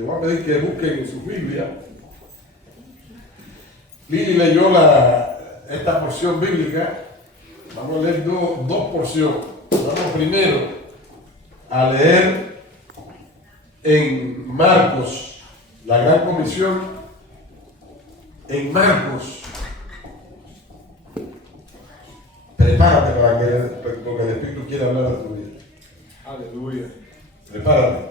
les voy a pedir que busquen en su Biblia. Lili leyó esta porción bíblica. Vamos a leer dos porciones. Vamos primero a leer en Marcos, la Gran Comisión, en Marcos. Prepárate para porque el Espíritu quiere hablar a tu vida. Aleluya. Prepárate.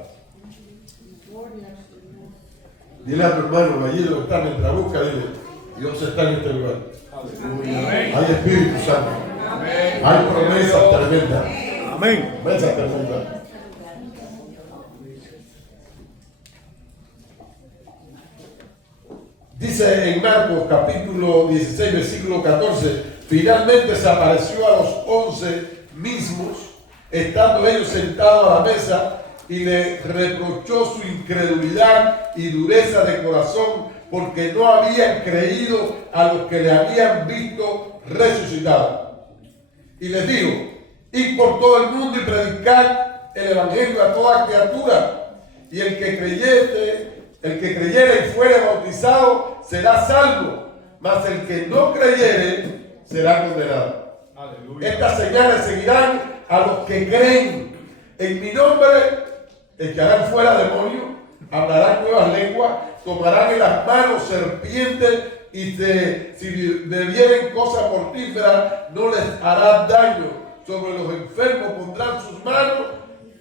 Dile a tu hermano allí donde está mientras busca, dile, Dios está en este lugar. Aleluya. Hay Espíritu Santo. Amén. Hay promesas tremendas. Amén. Promesas tremendas. Dice en Marcos capítulo 16, versículo 14, finalmente se apareció a los 11 mismos, estando ellos sentados a la mesa, y le reprochó su incredulidad y dureza de corazón, porque no habían creído a los que le habían visto resucitado. Y les dijo, id por todo el mundo y predicad el evangelio a toda criatura, y el que creyere y fuere bautizado será salvo, mas el que no creyere será condenado. Aleluya. Estas señales seguirán a los que creen. En mi nombre echarán fuera demonios, hablarán nuevas lenguas, tomarán en las manos serpientes, y si bebieren cosas mortíferas no les hará daño. Sobre los enfermos pondrán sus manos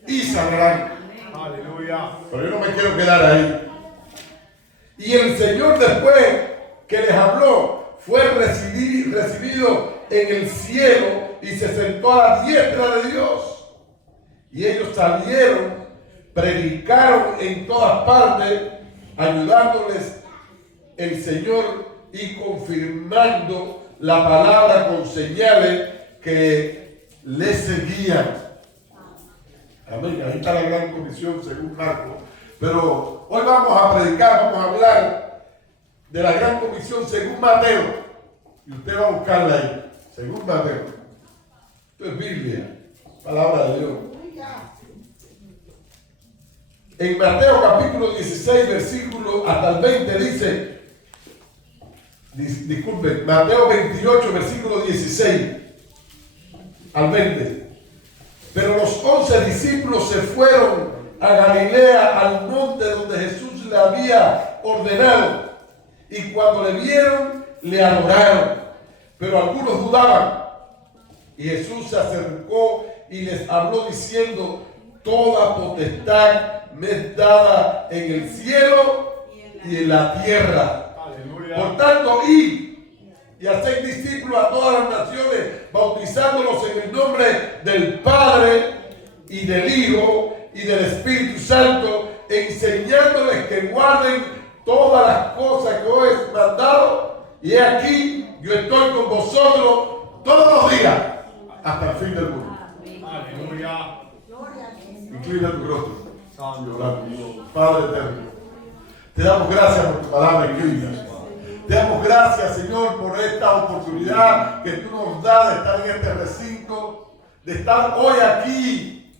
y sanarán. Aleluya. Pero yo no me quiero quedar ahí. Y el Señor, después que les habló, fue recibido en el cielo y se sentó a la diestra de Dios. Y ellos salieron, predicaron en todas partes, ayudándoles el Señor y confirmando la palabra con señales que les seguían. Amén. Ahí está la gran comisión según Marcos. Pero hoy vamos a predicar, vamos a hablar de la gran comisión según Mateo. Y usted va a buscarla ahí, según Mateo. Esto es Biblia, palabra de Dios. En Mateo capítulo 16, versículo hasta el 20 dice, disculpen, Mateo 28, versículo 16 al 20. Pero los 11 discípulos se fueron a Galilea, al monte donde Jesús le había ordenado. Y cuando le vieron, le adoraron. Pero algunos dudaban. Y Jesús se acercó y les habló diciendo, toda potestad me es dada en el cielo y en la tierra. Aleluya. Por tanto, id y haced discípulos a todas las naciones, bautizándolos en el nombre del Padre y del Hijo y del Espíritu Santo, enseñándoles que guarden todas las cosas que os he mandado. Y he aquí, yo estoy con vosotros todos los días hasta el fin del mundo. Aleluya. Inclina tu rostro. Padre eterno, te damos gracias por tu palabra escrita. Te damos gracias, Señor, por esta oportunidad que tú nos das de estar en este recinto, de estar hoy aquí,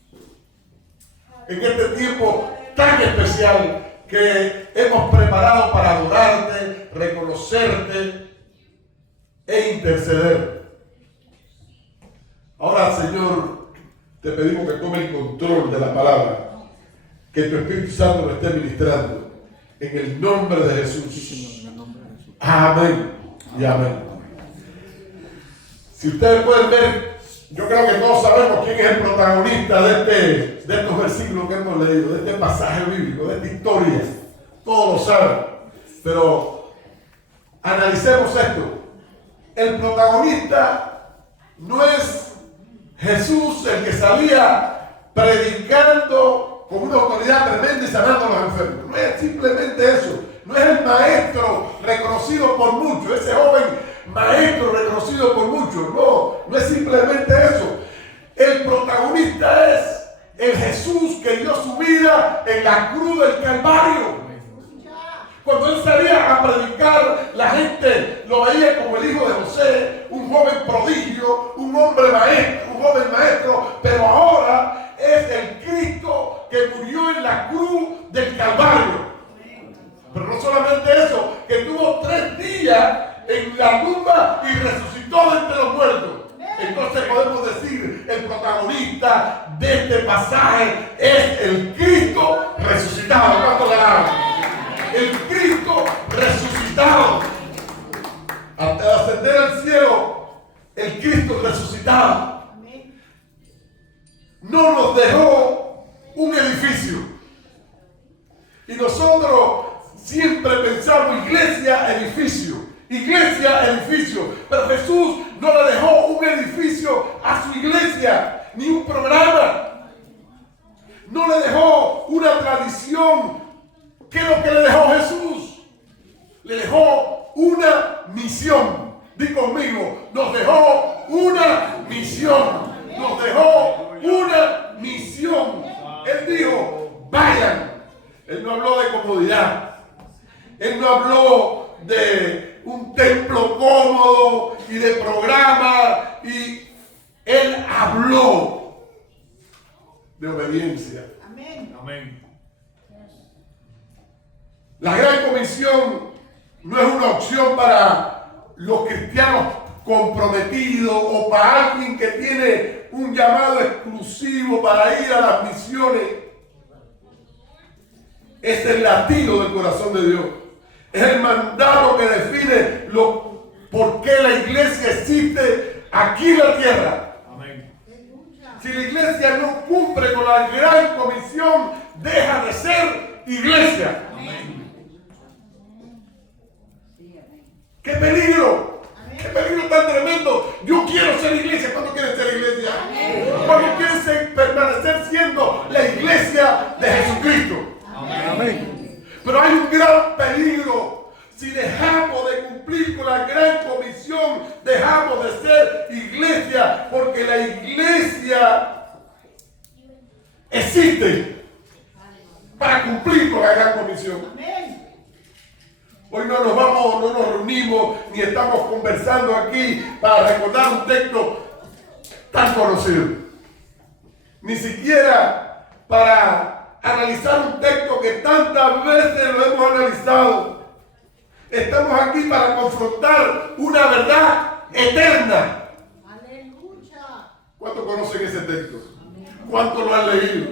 en este tiempo tan especial que hemos preparado para adorarte, reconocerte e interceder. Ahora, Señor, te pedimos que tome el control de la palabra, que tu Espíritu Santo lo esté ministrando, en el nombre de Jesús. Amén y amén. Si ustedes pueden ver, yo creo que todos sabemos quién es el protagonista de estos versículos que hemos leído, de este pasaje bíblico, de esta historia. Todos lo saben. Pero analicemos esto. El protagonista no es Jesús, el que salía predicando con una autoridad tremenda y sanando a los enfermos. No es simplemente eso. No es el maestro reconocido por muchos, ese joven maestro reconocido por muchos. No es simplemente eso. El protagonista es el Jesús que dio su vida en la cruz del Calvario. Cuando él salía a predicar, la gente lo veía como el hijo de José, un joven prodigio, un hombre maestro, un joven maestro, pero ahora es el Cristo que murió en la cruz del Calvario. día en la tumba y resucitó de entre los muertos. Entonces podemos decir, el protagonista de este pasaje es el Cristo resucitado. ¿Cuánto le damos? El Cristo resucitado. Al ascender al cielo, el Cristo resucitado no nos dejó un edificio. Y nosotros siempre pensamos iglesia, edificio. Iglesia, edificio. Pero Jesús no le dejó un edificio a su iglesia, ni un programa. No le dejó una tradición. ¿Qué es lo que le dejó Jesús? Le dejó una misión. Di conmigo, nos dejó una misión. Nos dejó una misión. Él dijo, vayan. Él no habló de comodidad. Él no habló de un templo cómodo y de programa. Y él habló de obediencia. Amén. Amén. La gran comisión no es una opción para los cristianos comprometidos o para alguien que tiene un llamado exclusivo para ir a las misiones. Es el latido del corazón de Dios. Es el mandato que define por qué la iglesia existe aquí en la tierra. Amén. Si la iglesia no cumple con la gran comisión, deja de ser iglesia. ¡Qué peligro! ¡Qué peligro tan tremendo! Yo quiero ser iglesia. ¿Cuándo quieren ser iglesia? ¿Cuándo quieren permanecer siendo la iglesia de Jesucristo? Amén. Pero hay un gran peligro. Si dejamos de cumplir con la gran comisión, dejamos de ser iglesia, porque la iglesia existe para cumplir con la gran comisión. Hoy no nos reunimos ni estamos conversando aquí para recordar un texto tan conocido. Ni siquiera para analizar un texto que tantas veces lo hemos analizado. Estamos aquí para confrontar una verdad eterna. Aleluya. ¿Cuántos conocen ese texto? ¿Cuántos lo han leído?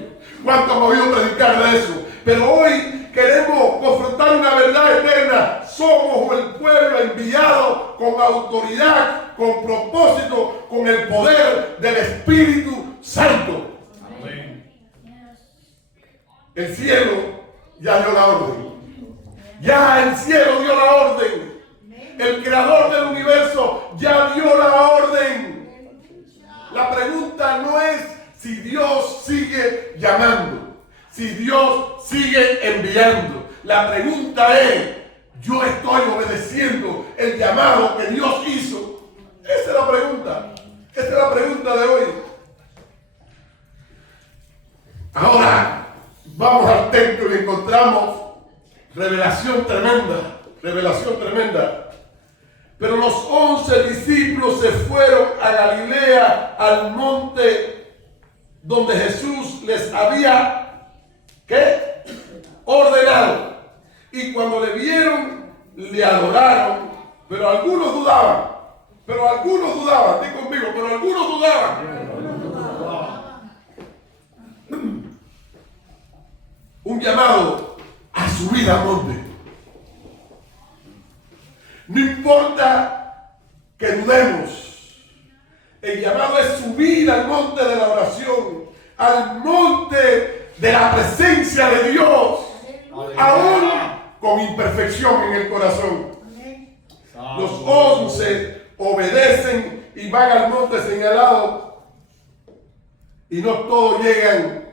¿Cuántos han oído predicar de eso? Pero hoy queremos confrontar una verdad eterna. Somos el pueblo enviado con autoridad, con propósito, con el poder del Espíritu Santo. Amén. El cielo ya dio la orden. Ya el cielo dio la orden. El creador del universo ya dio la orden. La pregunta no es si Dios sigue llamando, si Dios sigue enviando. La pregunta es, ¿yo estoy obedeciendo el llamado que Dios hizo? Esa es la pregunta. Esa es la pregunta de hoy. Ahora, vamos al texto y encontramos revelación tremenda, revelación tremenda. Pero los 11 discípulos se fueron a Galilea, al monte donde Jesús les había, ¿qué? Ordenado. Y cuando le vieron, le adoraron, pero algunos dudaban. Pero algunos dudaban, di conmigo, pero algunos dudaban. Un llamado a subir al monte. No importa que dudemos. El llamado es subir al monte de la oración, al monte de la presencia de Dios, aún con imperfección en el corazón. Los 11 obedecen y van al monte señalado, y no todos llegan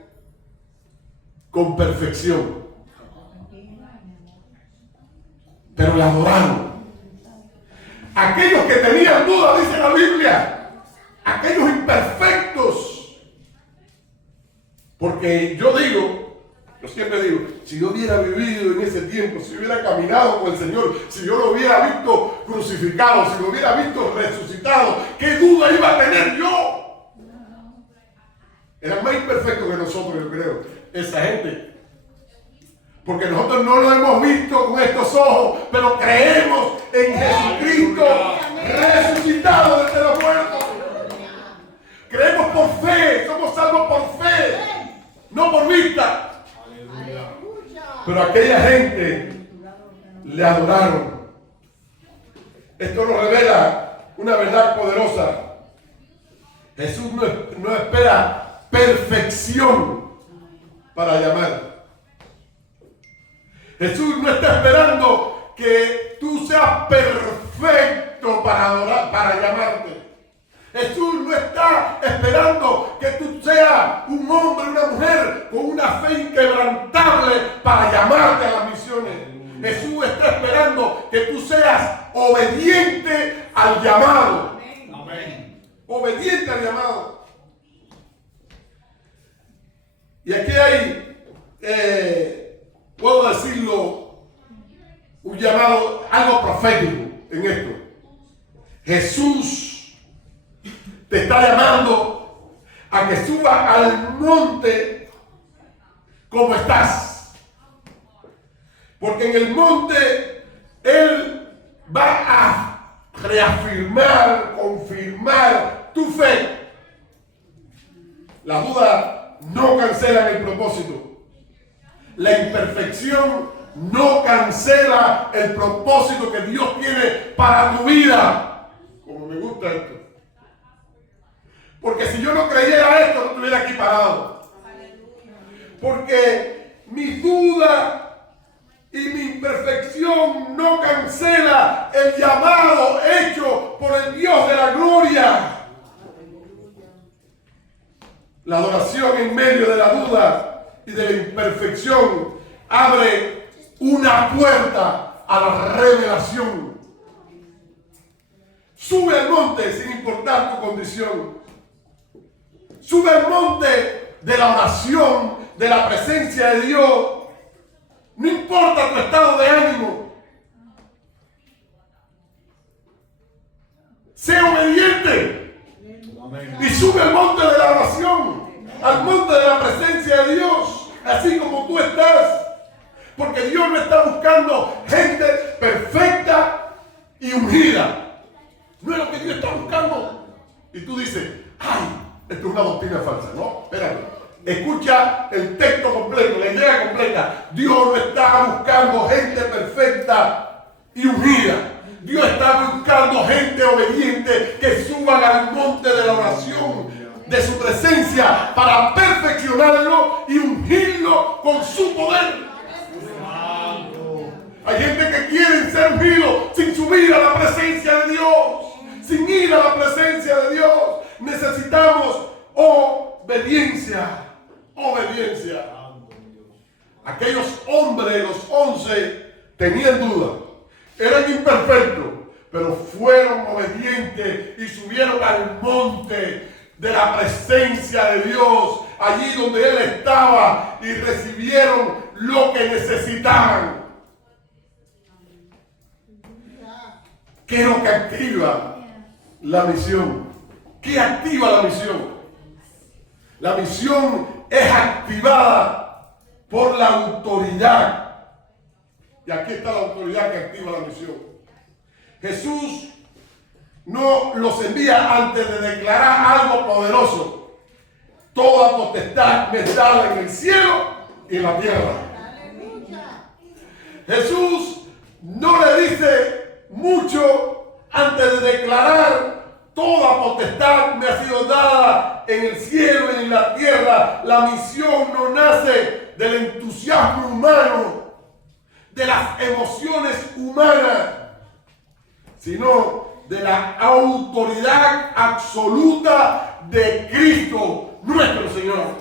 con perfección, pero la adoraron. Aquellos que tenían dudas, dice la Biblia, aquellos imperfectos, porque yo siempre digo, si yo hubiera vivido en ese tiempo, si hubiera caminado con el Señor, si yo lo hubiera visto crucificado, si lo hubiera visto resucitado, ¿qué duda iba a tener yo? Eran más imperfectos que nosotros, yo creo, esa gente. Porque nosotros no lo hemos visto con estos ojos, pero creemos en Jesucristo resucitado desde los muertos. Creemos por fe, somos salvos por fe, no por vista. Pero aquella gente le adoraron. Esto nos revela una verdad poderosa. Jesús no espera perfección para llamar. Jesús no está esperando que tú seas perfecto para adorar, para llamarte. Jesús no está esperando que tú seas un hombre, una mujer con una fe inquebrantable para llamarte a las misiones. Jesús está esperando que tú seas obediente al llamado. Amén. Obediente al llamado. Y aquí hay, puedo decirlo, un llamado, algo profético en esto. Jesús te está llamando a que suba al monte como estás. Porque en el monte Él va a reafirmar, confirmar tu fe. La duda no cancela el propósito. La imperfección no cancela el propósito que Dios tiene para tu vida. Como me gusta esto. Porque si yo no creyera esto, no estuviera aquí parado. Porque mi duda y mi imperfección no cancela el llamado hecho por el Dios de la gloria. La adoración en medio de la duda y de la imperfección abre una puerta a la revelación. Sube al monte sin importar tu condición. Sube al monte de la oración, de la presencia de Dios. No importa tu estado de ánimo. Sé obediente. Amén. Y sube al monte de la oración, al monte de la presencia de Dios, así como tú estás. Porque Dios no está buscando gente perfecta y ungida. No es lo que Dios está buscando. Y tú dices, ay, esto es una doctrina falsa. No, espérate. Escucha el texto completo, la idea completa. Dios no está buscando gente perfecta y ungida. Dios está buscando gente obediente que suban al monte de la oración de su presencia para perfeccionarlo y ungirlo con su poder. Hay gente que quiere ser ungido sin subir a la presencia de Dios, sin ir a la presencia de Dios. Necesitamos obediencia. Obediencia. Aquellos hombres, los 11, tenían duda. Eran imperfectos, pero fueron obedientes y subieron al monte de la presencia de Dios, allí donde Él estaba, y recibieron lo que necesitaban. ¿Qué es lo que activa la misión? ¿Qué activa la misión? La misión es activada por la autoridad. Y aquí está la autoridad que activa la misión. Jesús no los envía antes de declarar algo poderoso. Toda potestad me es dada en el cielo y en la tierra. Jesús no le dice mucho antes de declarar: toda potestad me ha sido dada en el cielo y en la tierra. La misión no nace del entusiasmo humano, de las emociones humanas, sino de la autoridad absoluta de Cristo, nuestro Señor.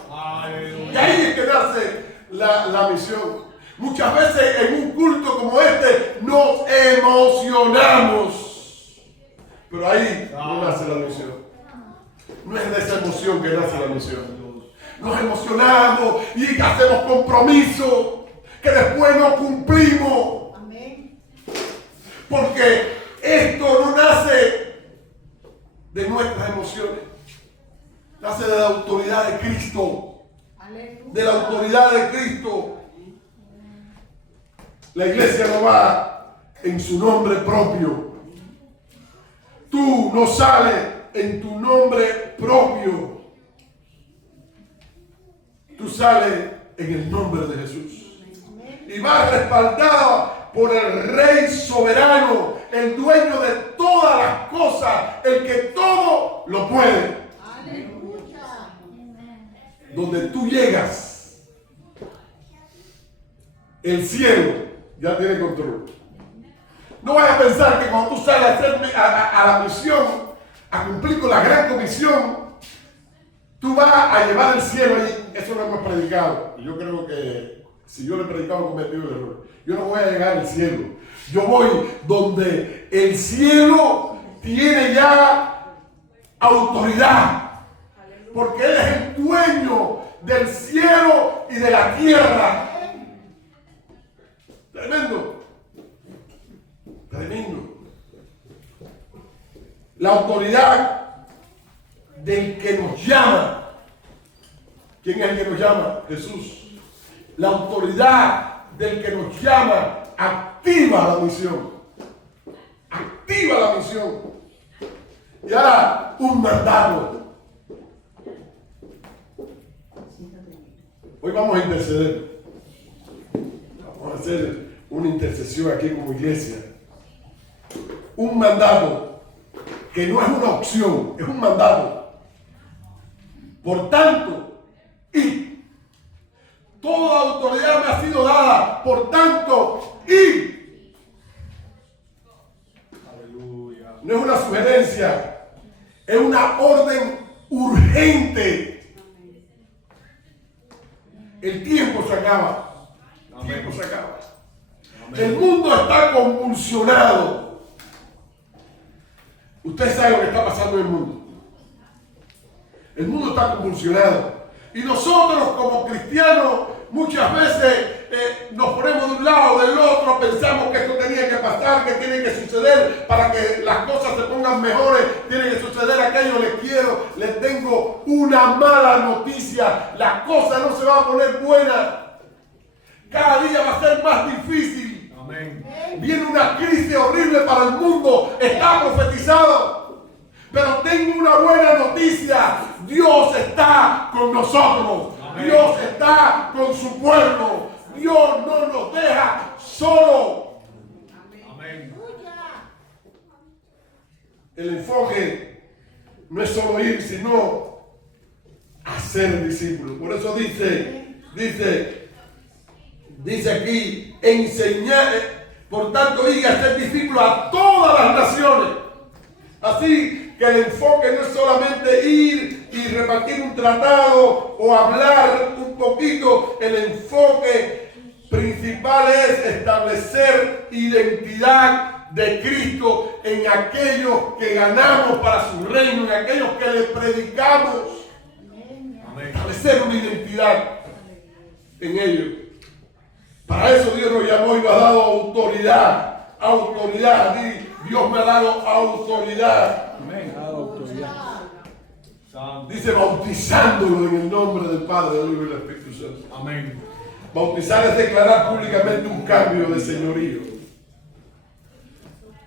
Y ahí es que nace la misión. Muchas veces en un culto como este nos emocionamos, pero ahí no nace la misión. No es de esa emoción que nace la misión. Nos emocionamos y hacemos compromisos que después no cumplimos. Amén. Porque esto no nace de nuestras emociones. Nace de la autoridad de Cristo. Aleluya. De la autoridad de Cristo. La iglesia no va en su nombre propio. Tú no sales en tu nombre propio. Tú sales en el nombre de Jesús. Y vas respaldado por el Rey soberano, el dueño de todas las cosas, el que todo lo puede. Aleluya. Donde tú llegas, el cielo ya tiene control. No vayas a pensar que cuando tú sales a la misión, a cumplir con la gran comisión, tú vas a llevar el cielo ahí. Eso lo hemos predicado. Y yo creo que si yo lo he predicado, he cometido el error. Yo no voy a llegar al cielo. Yo voy donde el cielo tiene ya autoridad. Porque Él es el dueño del cielo y de la tierra. Tremendo. Tremendo. La autoridad del que nos llama. ¿Quién es el que nos llama? Jesús. La autoridad del que nos llama activa la misión. Activa la misión. Y ahora un mandato. Hoy vamos a interceder. Vamos a hacer una intercesión aquí como iglesia. Un mandato que no es una opción, es un mandato. Por tanto, y toda autoridad me ha sido dada, por tanto, y Aleluya. no es una sugerencia, es una orden urgente. El tiempo se acaba. El tiempo se acaba. El mundo está convulsionado. Usted sabe lo que está pasando en el mundo. El mundo está convulsionado. Y nosotros como cristianos muchas veces nos ponemos de un lado o del otro, pensamos que esto tenía que pasar, que tiene que suceder para que las cosas se pongan mejores, tiene que suceder aquello. Les tengo una mala noticia. La cosa no se va a poner buena. Cada día va a ser más difícil. Amén. Viene una crisis horrible para el mundo. Está profetizado. Pero tengo una buena noticia. Dios está con nosotros. Amén. Dios está con su pueblo. Dios no nos deja solo. Amén. El enfoque no es solo ir, sino hacer discípulos. Por eso dice aquí, enseñar, por tanto, ir a ser discípulos a todas las naciones. Así que el enfoque no es solamente ir y repartir un tratado o hablar un poquito. El enfoque principal es establecer identidad de Cristo en aquellos que ganamos para su reino, en aquellos que le predicamos. Amén. Establecer una identidad en ellos. Para eso Dios nos llamó y nos ha dado autoridad. Autoridad. Dios me ha dado autoridad. Amén. Autoridad. Santo. Dice bautizándolo en el nombre del Padre, del Hijo y del Espíritu Santo. Amén. Bautizar es declarar públicamente un cambio de señorío.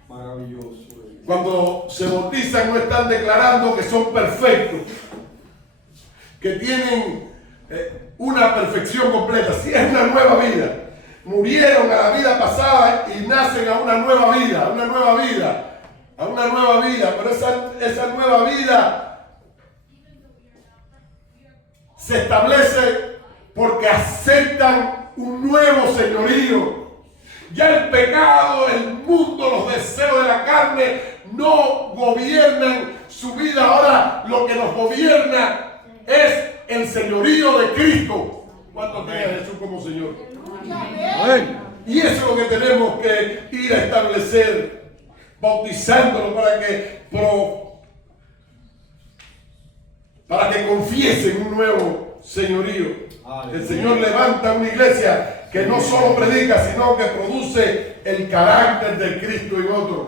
Maravilloso. Cuando se bautizan no están declarando que son perfectos, que tienen una perfección completa. Sí, es una nueva vida. Murieron a la vida pasada y nacen a una nueva vida, a una nueva vida, a una nueva vida. Pero esa nueva vida se establece porque aceptan un nuevo señorío. Ya el pecado, el mundo, los deseos de la carne no gobiernan su vida. Ahora lo que nos gobierna es el señorío de Cristo. ¿Cuántos tiene a Jesús como Señor? Amén. Y eso es lo que tenemos que ir a establecer, bautizándolo para que confiesen un nuevo señorío. El Señor levanta una iglesia que no solo predica, sino que produce el carácter de Cristo en otro.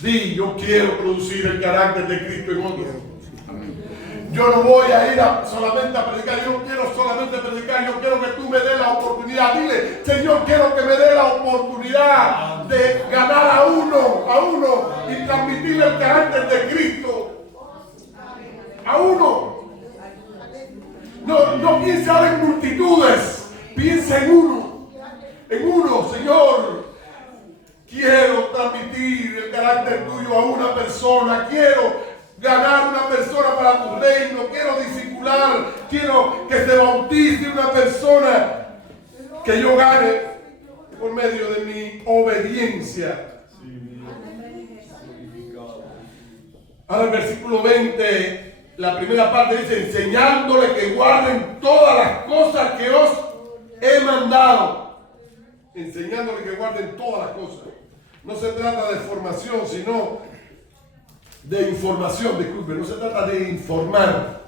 Yo quiero producir el carácter de Cristo en otro. Yo no voy a ir solamente a predicar, yo no quiero solamente predicar, yo quiero que tú me des la oportunidad. Dile, Señor, quiero que me dé la oportunidad de ganar a uno y transmitirle el carácter de Cristo a uno. No piense ahora en multitudes, piensa en uno. En uno, Señor. Quiero transmitir el carácter tuyo a una persona. Quiero ganar una persona para tu reino. Quiero discipular. Quiero que se bautice una persona que yo gane por medio de mi obediencia. Ahora el versículo 20, la primera parte dice, enseñándole que guarden todas las cosas que os he mandado. Enseñándole que guarden todas las cosas. No se trata de formación, sino de información, disculpe. No se trata de informar,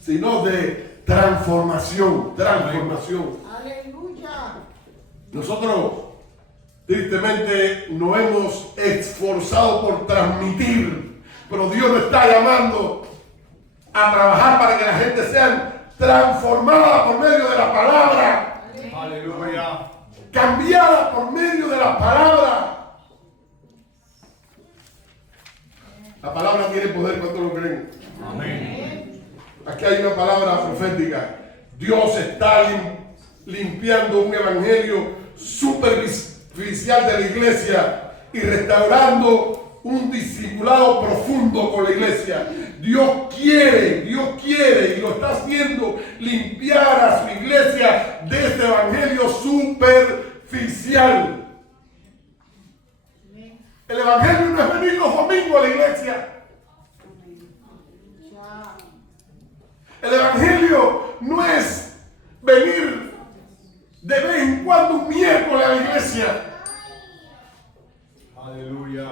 sino de transformación. Transformación. Aleluya. Nosotros, tristemente, nos hemos esforzado por transmitir, pero Dios nos está llamando a trabajar para que la gente sea transformada por medio de la palabra. Aleluya. Cambiada por medio de la palabra. La palabra tiene poder, ¿cuántos lo creen? Amén. Aquí hay una palabra profética. Dios está limpiando un evangelio superficial de la iglesia y restaurando un discipulado profundo con la iglesia. Dios quiere y lo está haciendo, limpiar a su iglesia de este evangelio superficial. El evangelio no es venir los domingos a la iglesia. El evangelio no es venir de vez en cuando un miércoles a la iglesia. Aleluya.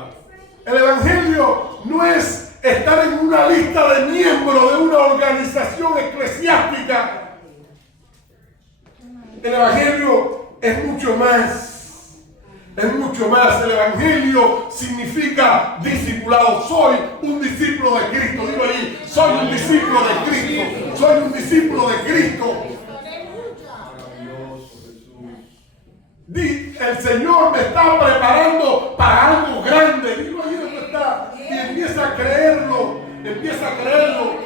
El evangelio no es estar en una lista de miembros de una organización eclesiástica. El evangelio es mucho más. Es mucho más. El evangelio significa discipulado. Soy un discípulo de Cristo. Digo ahí, soy un discípulo de Cristo. Soy un discípulo de Cristo. Maravilloso Jesús. El Señor me está preparando para algo grande. Digo ahí donde está. Y empieza a creerlo. Empieza a creerlo.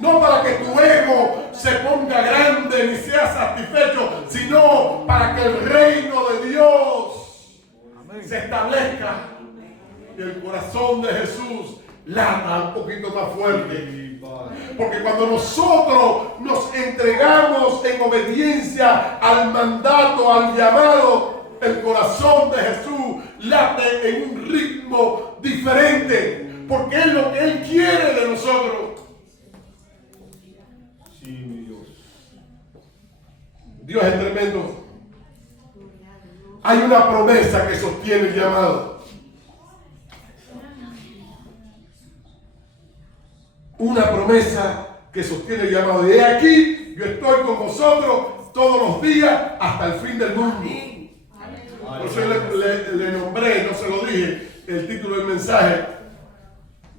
No para que tu ego se ponga grande ni sea satisfecho, sino para que el reino de Dios se establezca y el corazón de Jesús lata un poquito más fuerte. Porque cuando nosotros nos entregamos en obediencia al mandato, al llamado, el corazón de Jesús late en un ritmo diferente, porque es lo que Él quiere de nosotros. Sí, mi Dios. Dios es tremendo. Hay una promesa que sostiene el llamado. Una promesa que sostiene el llamado. Y he aquí, yo estoy con vosotros todos los días hasta el fin del mundo. Por eso le nombré, no se lo dije, el título del mensaje.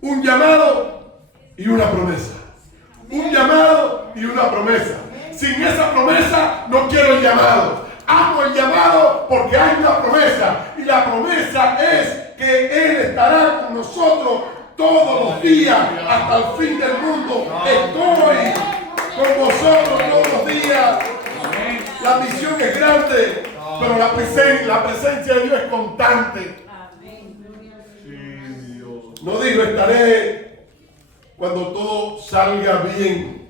Un llamado y una promesa. Un llamado y una promesa. Sin esa promesa no quiero el llamado. Amo el llamado porque hay una promesa. Y la promesa es que Él estará con nosotros todos los días hasta el fin del mundo. Estoy con vosotros todos los días. La misión es grande, pero la presencia de Dios es constante. Sí, mi Dios. No digo estaré cuando todo salga bien.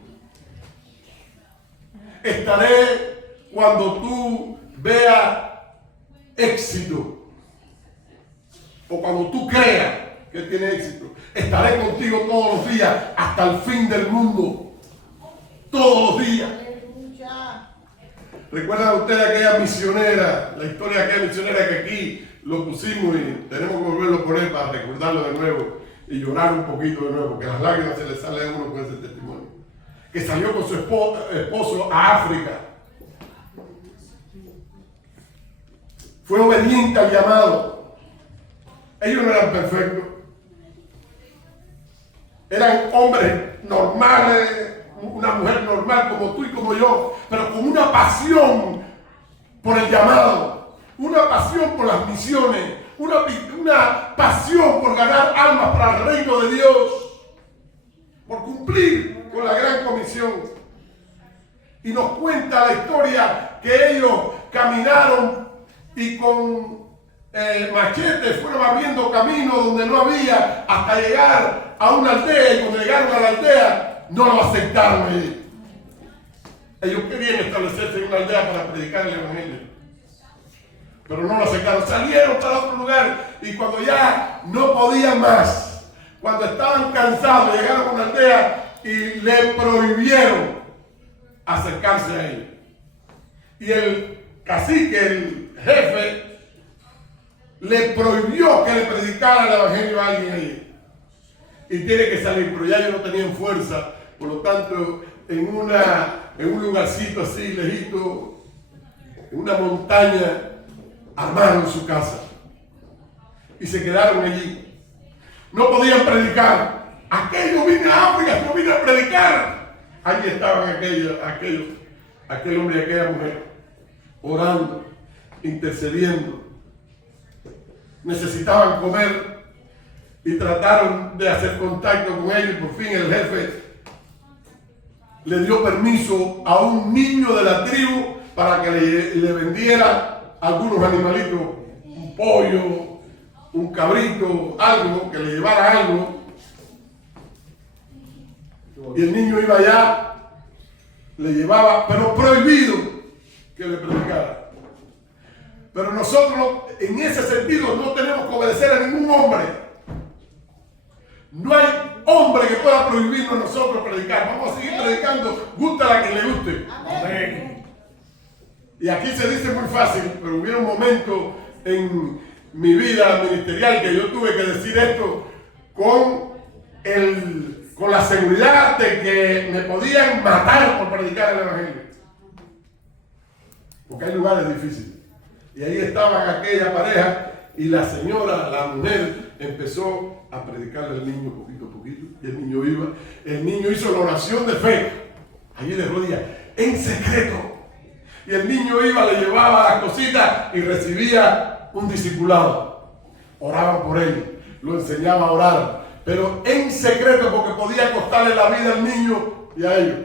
Estaré cuando tú veas éxito. O cuando tú creas que tiene éxito. Estaré contigo todos los días hasta el fin del mundo. Todos los días. ¿Recuerdan ustedes aquella misionera? La historia de aquella misionera que aquí lo pusimos y tenemos que volverlo a poner para recordarlo de nuevo y llorar un poquito de nuevo, porque las lágrimas se le salen a uno con ese testimonio. Que salió con su esposo a África. Fue obediente al llamado. Ellos no eran perfectos. Eran hombres normales, una mujer normal como tú y como yo, pero con una pasión por el llamado, una pasión por las misiones, una pasión por ganar almas para el reino de Dios, por cumplir con la gran comisión. Y nos cuenta la historia que ellos caminaron y con machetes fueron abriendo camino donde no había hasta llegar a una aldea, y cuando llegaron a la aldea no lo aceptaron allí. Ellos querían establecerse en una aldea para predicar el evangelio, pero no lo aceptaron. Salieron para otro lugar y cuando ya no podían más, cuando estaban cansados, llegaron a una aldea y le prohibieron acercarse a ellos. Y el cacique, el jefe, le prohibió que le predicara el evangelio a alguien ahí. Y tiene que salir, pero ya ellos no tenían fuerza, por lo tanto, en un lugarcito así, lejito, en una montaña, armaron su casa y se quedaron allí. No podían predicar. Aquello vine a África, no vine a predicar. Allí estaban aquel hombre y aquella mujer, orando, intercediendo. Necesitaban comer y trataron de hacer contacto con ellos, y por fin el jefe le dio permiso a un niño de la tribu para que le vendiera algunos animalitos, un pollo, un cabrito, algo, que le llevara algo. Y el niño iba allá, le llevaba, pero prohibido que le predicara. Pero nosotros en ese sentido no tenemos que obedecer a ningún hombre. No hay hombre que pueda prohibirnos a nosotros predicar. Vamos a seguir predicando, gusta a quien le guste. Amén. Y aquí se dice muy fácil, pero hubo un momento en mi vida ministerial que yo tuve que decir esto con la seguridad de que me podían matar por predicar el evangelio. Porque hay lugares difíciles. Y ahí estaban aquella pareja y la señora, la mujer, empezó a predicarle al niño poquito a poquito. Y el niño iba. El niño hizo la oración de fe, allí de rodillas, en secreto. Y el niño iba, le llevaba las cositas y recibía un discipulado. Oraban por él, lo enseñaba a orar, pero en secreto, porque podía costarle la vida al niño y a ellos.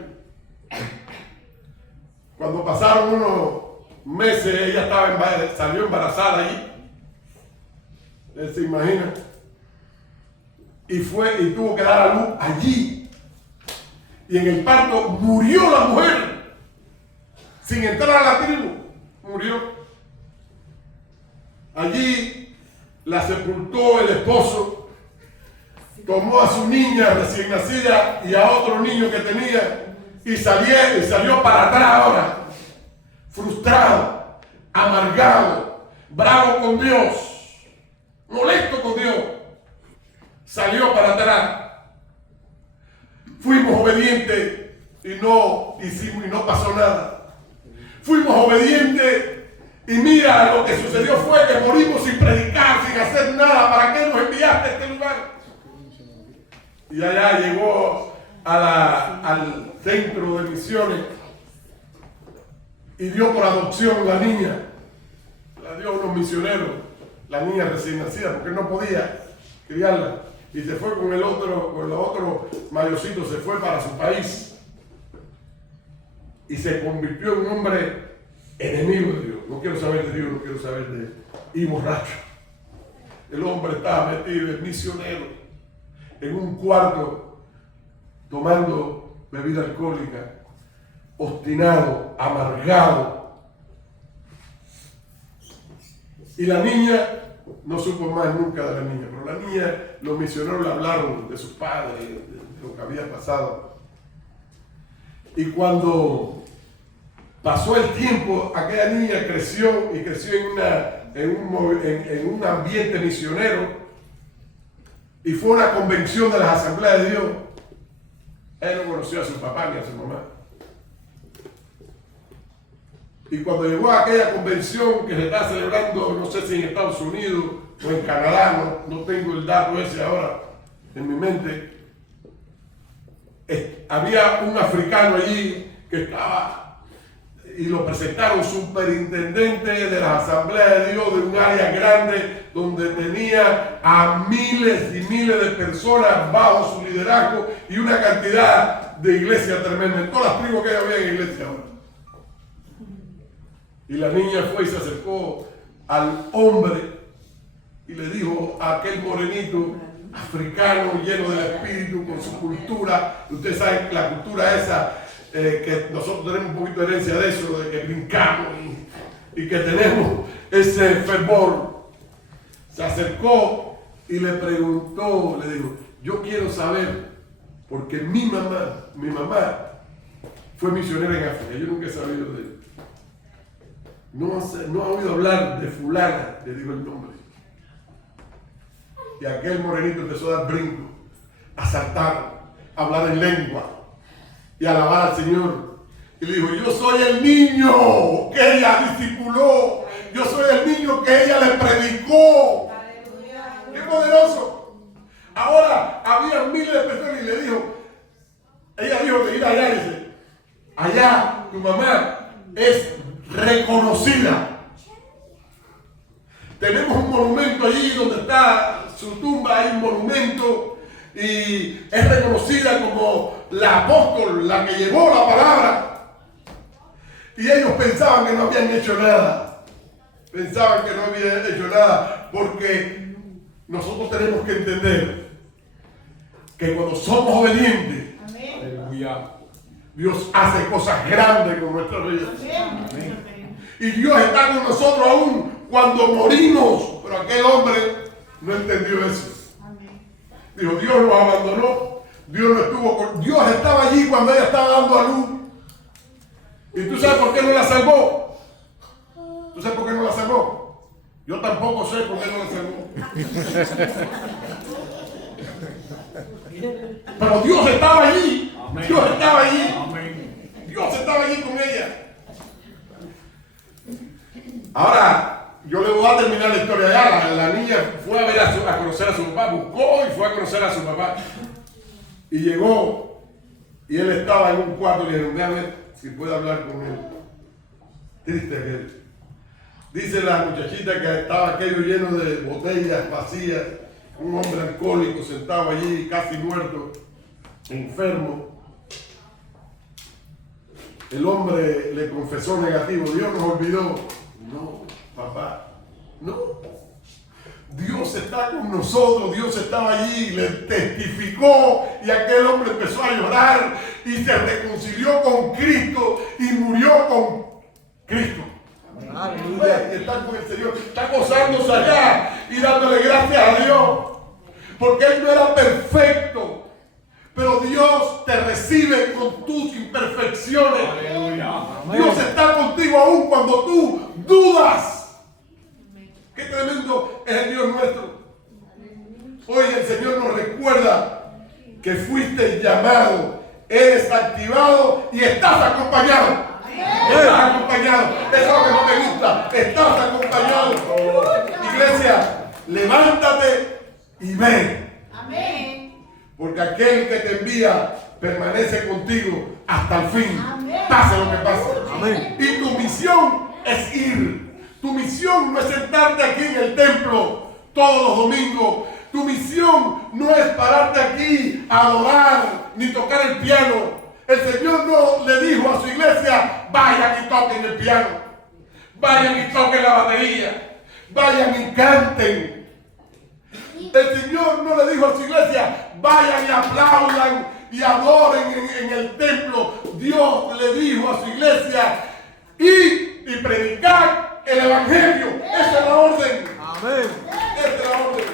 Cuando pasaron unos meses, ella salió embarazada allí. ¿Se imagina? Y tuvo que dar a luz allí. Y en el parto murió la mujer. Sin entrar a la tribu, murió. Allí la sepultó el esposo, tomó a su niña recién nacida y a otro niño que tenía y salió para atrás ahora, frustrado, amargado, bravo con Dios, molesto con Dios. Salió para atrás. Fuimos obedientes y no hicimos y no pasó nada. Fuimos obedientes y mira, lo que sucedió fue que morimos sin predicar, sin hacer nada. ¿Para qué nos enviaste a este lugar? Y allá llegó al centro de misiones y dio por adopción la niña. La dio a unos misioneros, la niña recién nacida, porque no podía criarla. Y se fue con el otro mayorcito, se fue para su país. Y se convirtió en un hombre enemigo de Dios. No quiero saber de Dios, no quiero saber de él. Y borracho. El hombre estaba metido, el misionero, en un cuarto, tomando bebida alcohólica, obstinado, amargado. Y la niña, no supo más nunca de la niña, pero la niña, los misioneros le hablaron de sus padres, de lo que había pasado. Y cuando pasó el tiempo, aquella niña creció y creció en un ambiente misionero y fue a una convención de las asambleas de Dios. Él no conoció a su papá ni a su mamá. Y cuando llegó a aquella convención que se está celebrando, no sé si en Estados Unidos o en Canadá, no tengo el dato ese ahora en mi mente, había un africano allí que estaba y lo presentaron superintendente de la Asamblea de Dios de un área grande donde tenía a miles y miles de personas bajo su liderazgo y una cantidad de iglesia tremenda. En todas las tribus que había en iglesia ahora. Y la niña fue y se acercó al hombre y le dijo a aquel morenito africano lleno del espíritu con su cultura. Ustedes saben la cultura esa que nosotros tenemos un poquito de herencia de eso, de que brincamos y que tenemos ese fervor. Se acercó y le preguntó, le dijo, yo quiero saber, porque mi mamá fue misionera en África, yo nunca he sabido de él. No ha oído hablar de fulana, le dijo el nombre. Y aquel morenito empezó a dar brinco, a saltar, a hablar en lengua y a alabar al Señor. Y le dijo, yo soy el niño que ella discipuló, yo soy el niño que ella le predicó. ¡Aleluya! ¡Qué poderoso! Ahora había miles de personas y le dijo, ella dijo que ir allá, dice, allá tu mamá es reconocida. Tenemos un monumento allí donde está su tumba, hay un monumento y es reconocida como la apóstol, la que llevó la palabra. Y ellos pensaban que no habían hecho nada. Pensaban que no habían hecho nada porque nosotros tenemos que entender que cuando somos obedientes, aleluya, Dios hace cosas grandes con nuestra vida. Y Dios está con nosotros aún cuando morimos. Pero aquel hombre no entendió eso. Dijo, Dios nos abandonó. Dios no estuvo con... Dios estaba allí cuando ella estaba dando a luz. ¿Y tú sabes por qué no la salvó? ¿Tú sabes por qué no la salvó? Yo tampoco sé por qué no la salvó. Pero Dios estaba allí. Amén. Dios estaba allí. Amén. Dios estaba allí con ella. Ahora, yo le voy a terminar la historia ya. La niña fue a ver a conocer a su papá, buscó y fue a conocer a su papá. Y llegó, y él estaba en un cuarto y le dijeron, déjame si puede hablar con él. Triste aquel. Dice la muchachita que estaba aquello lleno de botellas vacías, un hombre alcohólico sentado allí, casi muerto, enfermo. El hombre le confesó negativo, Dios nos olvidó. No, papá, no. Dios está con nosotros, Dios estaba allí, le testificó y aquel hombre empezó a llorar y se reconcilió con Cristo y murió con Cristo. Aleluya. Y está con el Señor, está gozándose allá y dándole gracias a Dios, porque Él no era perfecto, pero Dios te recibe con tus imperfecciones. Aleluya. Dios está contigo aún cuando tú dudas. Qué tremendo es el Dios nuestro. Hoy el Señor nos recuerda que fuiste llamado, eres activado y estás acompañado. Estás acompañado. Eso es lo que no me gusta. Estás acompañado. Iglesia, levántate y ven. Amén. Porque aquel que te envía permanece contigo hasta el fin. Pase lo que pase. Amén. Y tu misión es ir. Tu misión no es sentarte aquí en el templo todos los domingos. Tu misión no es pararte aquí a adorar ni tocar el piano. El Señor no le dijo a su iglesia, vayan y toquen el piano, vayan y toquen la batería, vayan y canten. El Señor no le dijo a su iglesia, vayan y aplaudan y adoren en el templo. Dios le dijo a su iglesia, id y predicar el evangelio. Esa es la orden. Amén. Esa es la orden.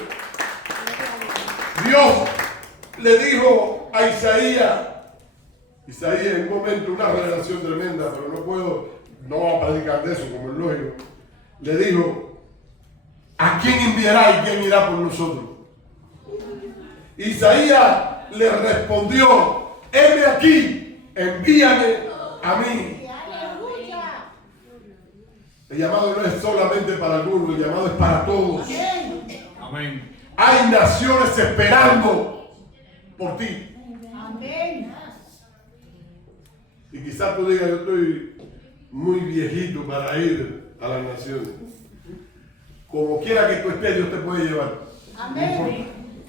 Dios le dijo a Isaías en un momento, una revelación tremenda, pero no va a predicar de eso como es lógico. Le dijo, ¿a quién enviará y quién irá por nosotros? Isaías le respondió, heme aquí, envíame a mí. El llamado no es solamente para algunos, el llamado es para todos. Amén. Hay naciones esperando por ti. Amén. Y quizás tú digas, yo estoy muy viejito para ir a las naciones. Como quiera que tú estés, Dios te puede llevar. Amén.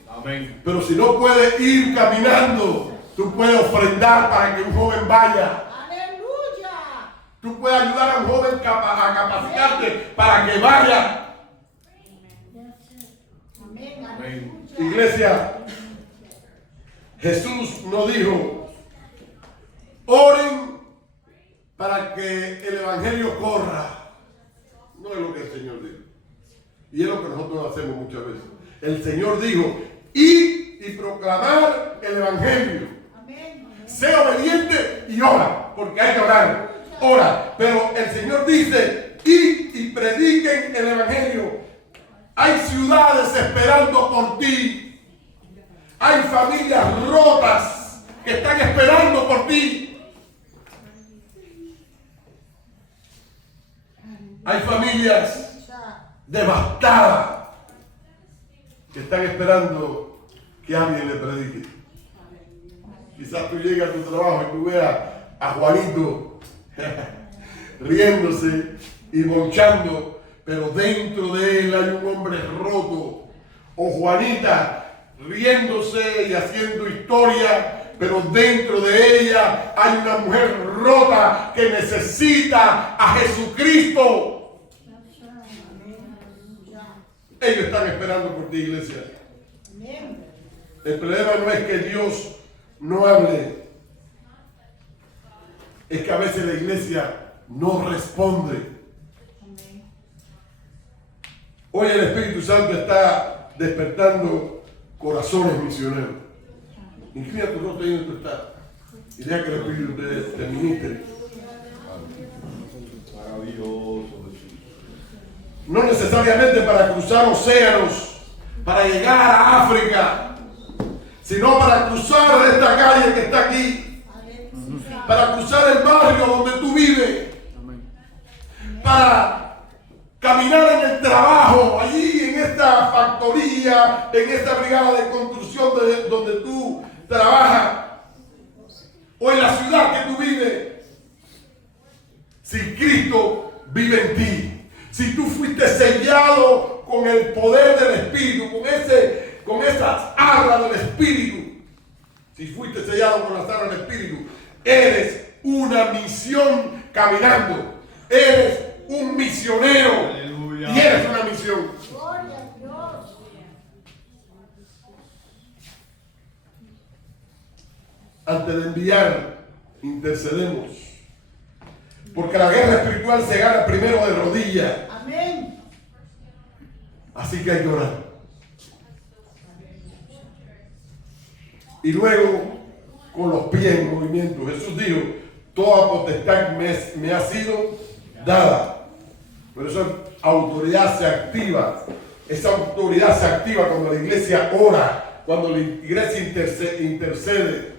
Amén. Pero si no puedes ir caminando, tú puedes ofrendar para que un joven vaya. Aleluya. Tú puedes ayudar a un joven a capacitarte para que vaya. Amén. Amén. Aleluya. Iglesia, Jesús nos dijo, oren para que el evangelio corra. No es lo que el Señor dijo. Y es lo que nosotros hacemos muchas veces. El Señor dijo, id y proclamar el evangelio. Amén. Sé obediente y ora, porque hay que orar. Ora. Pero el Señor dice, id y prediquen el evangelio. Hay ciudades esperando por ti. Hay familias rotas que están esperando por ti. Hay familias devastadas que están esperando que alguien le predique. Quizás tú llegas a tu trabajo y tú veas a Juanito riéndose y bonchando, pero dentro de él hay un hombre roto. O Juanita riéndose y haciendo historia, pero dentro de ella hay una mujer rota que necesita a Jesucristo. Ellos están esperando por ti, iglesia. Amén. El problema no es que Dios no hable, es que a veces la iglesia no responde. Hoy el Espíritu Santo está despertando corazones misioneros. Inclina tu rostro ahí donde tú estás y deja que el Espíritu te ministre. Maravilloso Jesús. No necesariamente para cruzar océanos, para llegar a África, sino para cruzar esta calle que está aquí, para cruzar el barrio donde tú vives, para caminar en el trabajo, allí en esta factoría, en esta brigada de construcción donde tú trabajas, o en la ciudad que tú vives. Si Cristo vive en ti, si tú fuiste sellado con el poder del Espíritu, con esas arras del Espíritu, si fuiste sellado con las arras del Espíritu, eres una misión caminando, eres un misionero. Aleluya. Y eres una misión. Gloria a Dios. Antes de enviar, intercedemos. Porque la guerra espiritual se gana primero de rodillas. Amén. Así que hay que orar. Y luego, con los pies en movimiento. Jesús dijo, toda potestad me ha sido dada. Pero esa autoridad se activa. Esa autoridad se activa cuando la iglesia ora, cuando la iglesia intercede.